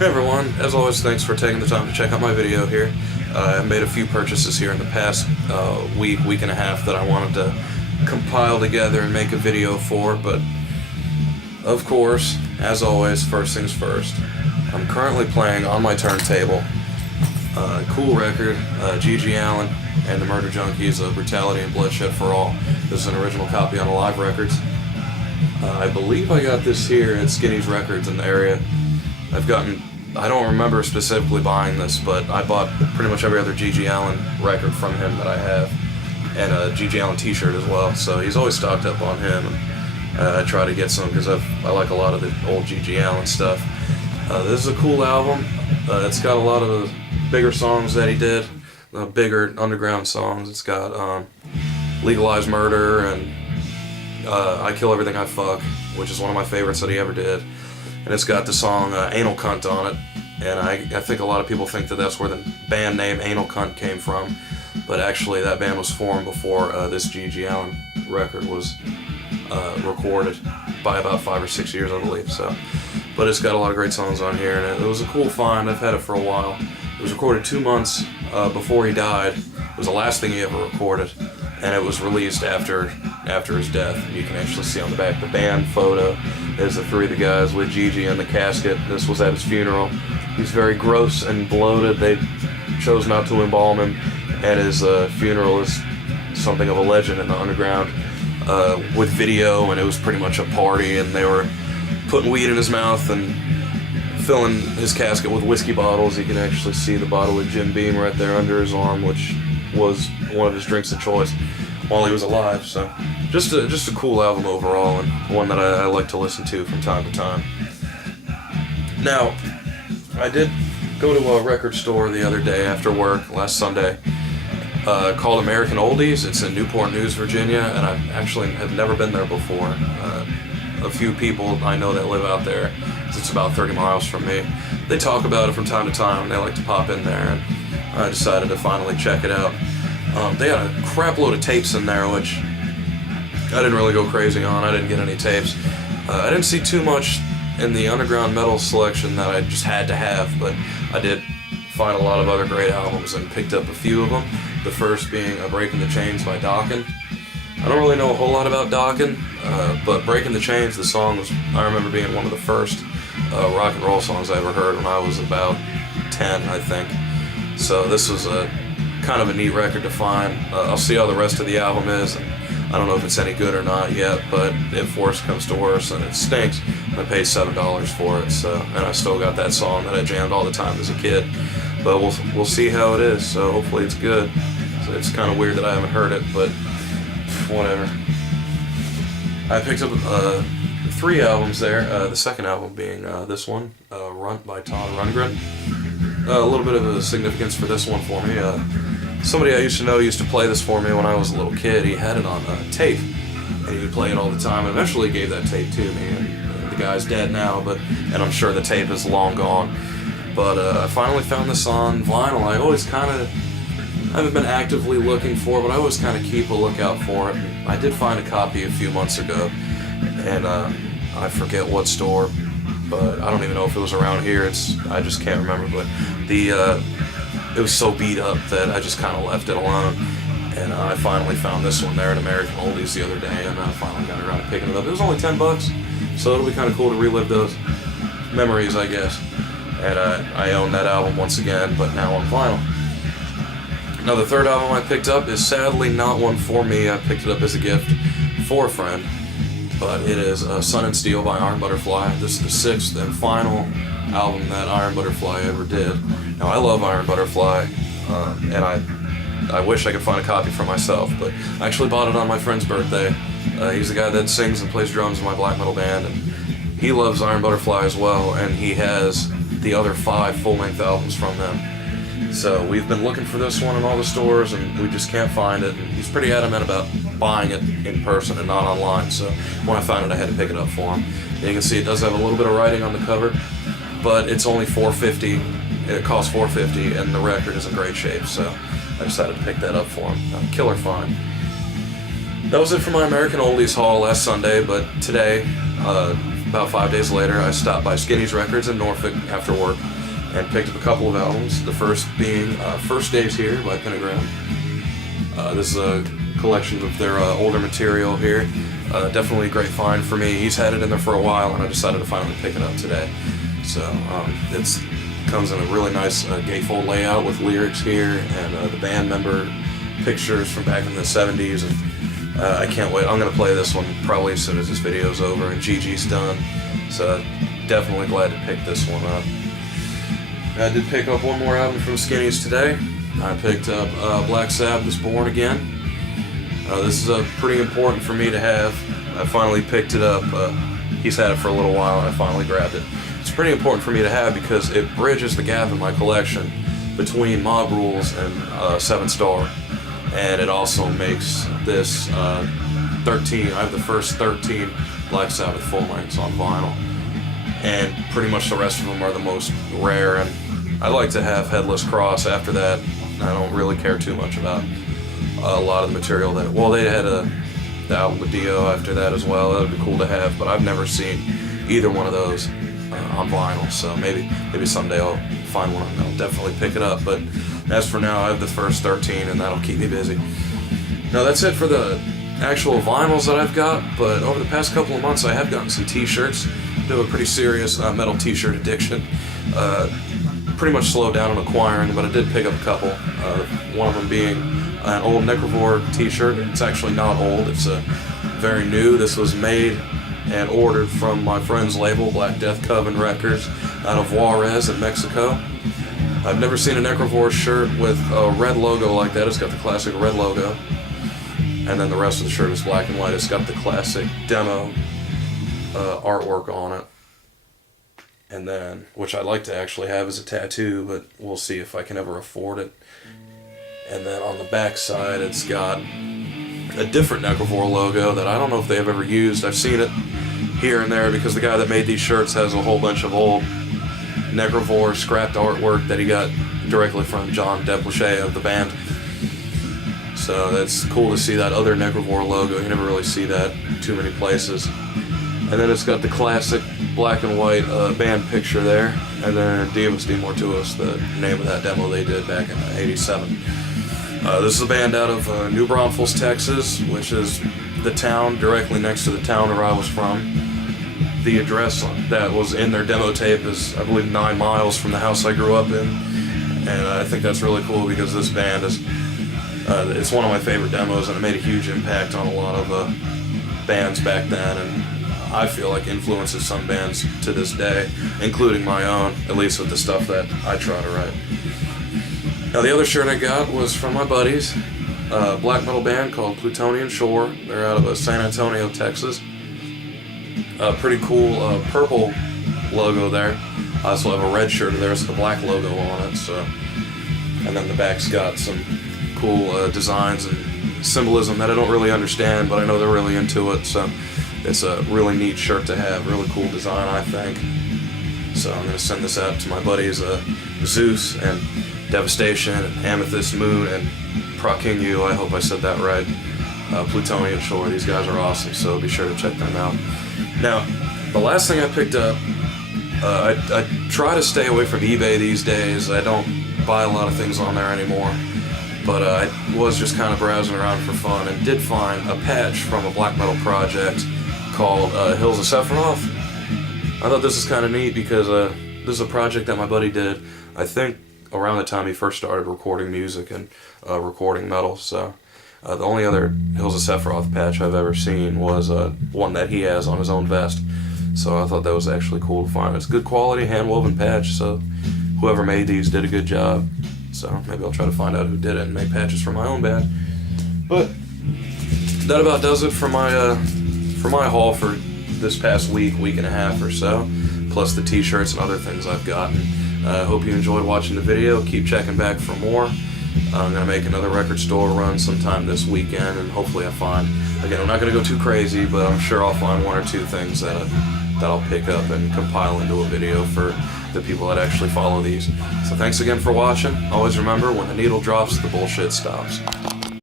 Hey everyone, as always, thanks for taking the time to check out my video here. I've made a few purchases here in the past week and a half that I wanted to compile together and make a video for, but of course, as always, first things first. I'm currently playing on my turntable cool record, GG Allin and the Murder Junkies of Brutality and Bloodshed for All. This is an original copy on Alive Records. I believe I got this here at Skinny's Records in the area. I don't remember specifically buying this, but I bought pretty much every other GG Allin record from him that I have, and a GG Allin t-shirt as well, so he's always stocked up on him, and I try to get some because I like a lot of the old GG Allin stuff. This is a cool album. It's got a lot of the bigger songs that he did, bigger underground songs. It's got Legalize Murder and I Kill Everything I Fuck, which is one of my favorites that he ever did. And it's got the song Anal Cunt on it, and I think a lot of people think that that's where the band name Anal Cunt came from, but actually that band was formed before this GG Allin record was recorded by about 5 or 6 years, I believe. So, but it's got a lot of great songs on here, and it was a cool find. I've had it for a while. It was recorded 2 months before he died. It was the last thing he ever recorded, and it was released after his death. You can actually see on the back the band photo. There's the three of the guys with Gigi in the casket. This was at his funeral. He's very gross and bloated. They chose not to embalm him, and his funeral is something of a legend in the underground with video, and it was pretty much a party, and they were putting weed in his mouth and filling his casket with whiskey bottles. You can actually see the bottle of Jim Beam right there under his arm, which was one of his drinks of choice while he was alive. So just a cool album overall, and one that I like to listen to from time to time. Now, I did go to a record store the other day after work last Sunday called American Oldies. It's in Newport News, Virginia, and I actually have never been there before. A few people I know that live out there. It's about 30 miles from me. They talk about it from time to time, and they like to pop in there, and I decided to finally check it out. They had a crap load of tapes in there, which I didn't really go crazy on. I didn't get any tapes. I didn't see too much in the underground metal selection that I just had to have, but I did find a lot of other great albums and picked up a few of them. The first being Breaking the Chains by Dokken. I don't really know a whole lot about Dokken, but Breaking the Chains, the song I remember being one of the first rock and roll songs I ever heard when I was about 10, I think. So this was kind of a neat record to find. I'll see how the rest of the album is, and I don't know if it's any good or not yet, but if worse comes to worse and it stinks, I paid $7 for it, so, and I still got that song that I jammed all the time as a kid. But we'll see how it is, so hopefully it's good. So it's kind of weird that I haven't heard it, but whatever. I picked up 3 albums there, the second album being this one, Runt by Todd Rundgren. A little bit of a significance for this one for me. Somebody I used to know used to play this for me when I was a little kid. He had it on tape, and he would play it all the time, and eventually gave that tape to me. And the guy's dead now, and I'm sure the tape is long gone. But I finally found this on vinyl. I always I haven't been actively looking for it, but I always kind of keep a lookout for it. I did find a copy a few months ago, and I forget what store, but I don't even know if it was around here. I just can't remember, but it was so beat up that I just kind of left it alone, and I finally found this one there at American Oldies the other day, and I finally got around to picking it up. It was only $10, so it'll be kind of cool to relive those memories, I guess. And I own that album once again, but now on vinyl. Now the third album I picked up is sadly not one for me. I picked it up as a gift for a friend, but it is Sun and Steel by Iron Butterfly. This is the 6th and final album that Iron Butterfly ever did. Now I love Iron Butterfly, and I wish I could find a copy for myself, but I actually bought it on my friend's birthday. He's the guy that sings and plays drums in my black metal band, and he loves Iron Butterfly as well, and he has the other 5 full-length albums from them. So we've been looking for this one in all the stores, and we just can't find it. And he's pretty adamant about buying it in person and not online, so when I found it I had to pick it up for him. And you can see it does have a little bit of writing on the cover, but it's only $4.50. It costs $4.50, and the record is in great shape, so I decided to pick that up for him. Killer find. That was it for my American Oldies haul last Sunday, but today, about 5 days later, I stopped by Skinny's Records in Norfolk after work and picked up a couple of albums. The first being First Days Here by Pentagram. This is a collection of their older material here. Definitely a great find for me. He's had it in there for a while, and I decided to finally pick it up today. So it comes in a really nice gatefold layout with lyrics here and the band member pictures from back in the 70s. And I can't wait. I'm going to play this one probably as soon as this video's over and Gigi's done. So definitely glad to pick this one up. I did pick up one more album from Skinny's today. I picked up Black Sabbath's Born Again. This is pretty important for me to have. I finally picked it up. He's had it for a little while and I finally grabbed it. It's pretty important for me to have because it bridges the gap in my collection between Mob Rules and 7 Star. And it also makes this 13, I have the first 13 Black Sabbath full lengths on vinyl. And pretty much the rest of them are the most rare. And I like to have Headless Cross after that. I don't really care too much about a lot of the material that, well, they had the album with Dio after that as well. That would be cool to have, but I've never seen either one of those on vinyl, so maybe someday I'll find one and I'll definitely pick it up. But as for now, I have the first 13 and that'll keep me busy. Now that's it for the actual vinyls that I've got, but over the past couple of months I have gotten some t-shirts. I do a pretty serious metal t-shirt addiction. Pretty much slowed down on acquiring, but I did pick up a couple. One of them being an old Necrovore t-shirt. It's actually not old, it's very new. This was made and ordered from my friend's label, Black Death Coven Records, out of Juarez in Mexico. I've never seen a Necrovore shirt with a red logo like that. It's got the classic red logo. And then the rest of the shirt is black and white. It's got the classic demo artwork on it. And then, which I'd like to actually have as a tattoo, but we'll see if I can ever afford it. And then on the back side, it's got a different Necrovore logo that I don't know if they've ever used. I've seen it here and there because the guy that made these shirts has a whole bunch of old Necrovore scrapped artwork that he got directly from John Deplechet of the band. So that's cool to see that other Necrovore logo. You never really see that too many places. And then it's got the classic black and white band picture there. And then Divus de Mortuus, the name of that demo they did back in '87. This is a band out of New Braunfels, Texas, which is the town directly next to the town where I was from. The address that was in their demo tape is, I believe, 9 miles from the house I grew up in. And I think that's really cool because this band is, it's one of my favorite demos and it made a huge impact on a lot of bands back then. And I feel like influences some bands to this day, including my own, at least with the stuff that I try to write. Now the other shirt I got was from my buddies, a black metal band called Plutonian Shore. They're out of San Antonio, Texas. A pretty cool purple logo there. I also have a red shirt there, so the black logo on it. So, and then the back's got some cool designs and symbolism that I don't really understand, but I know they're really into it. So it's a really neat shirt to have, really cool design, I think. So I'm going to send this out to my buddies Zeus and Devastation and Amethyst Moon and Prokingu, I hope I said that right. Plutonian Shore, these guys are awesome, so be sure to check them out. Now, the last thing I picked up, I try to stay away from eBay these days. I don't buy a lot of things on there anymore. But I was just kind of browsing around for fun and did find a patch from a black metal project called Hills of Sephiroth. I thought this is kind of neat because this is a project that my buddy did, I think, around the time he first started recording music and recording metal. So the only other Hills of Sephiroth patch I've ever seen was one that he has on his own vest. So I thought that was actually cool to find. It's good quality, hand-woven patch, so whoever made these did a good job. So maybe I'll try to find out who did it and make patches for my own band. But that about does it for my haul for this past week and a half or so, plus the t-shirts and other things I've gotten. I hope you enjoyed watching the video. Keep checking back for more. I'm going to make another record store run sometime this weekend, and hopefully I find, again, I'm not going to go too crazy, but I'm sure I'll find 1 or 2 things that I'll pick up and compile into a video for the people that actually follow these. So thanks again for watching. Always remember, when the needle drops, the bullshit stops.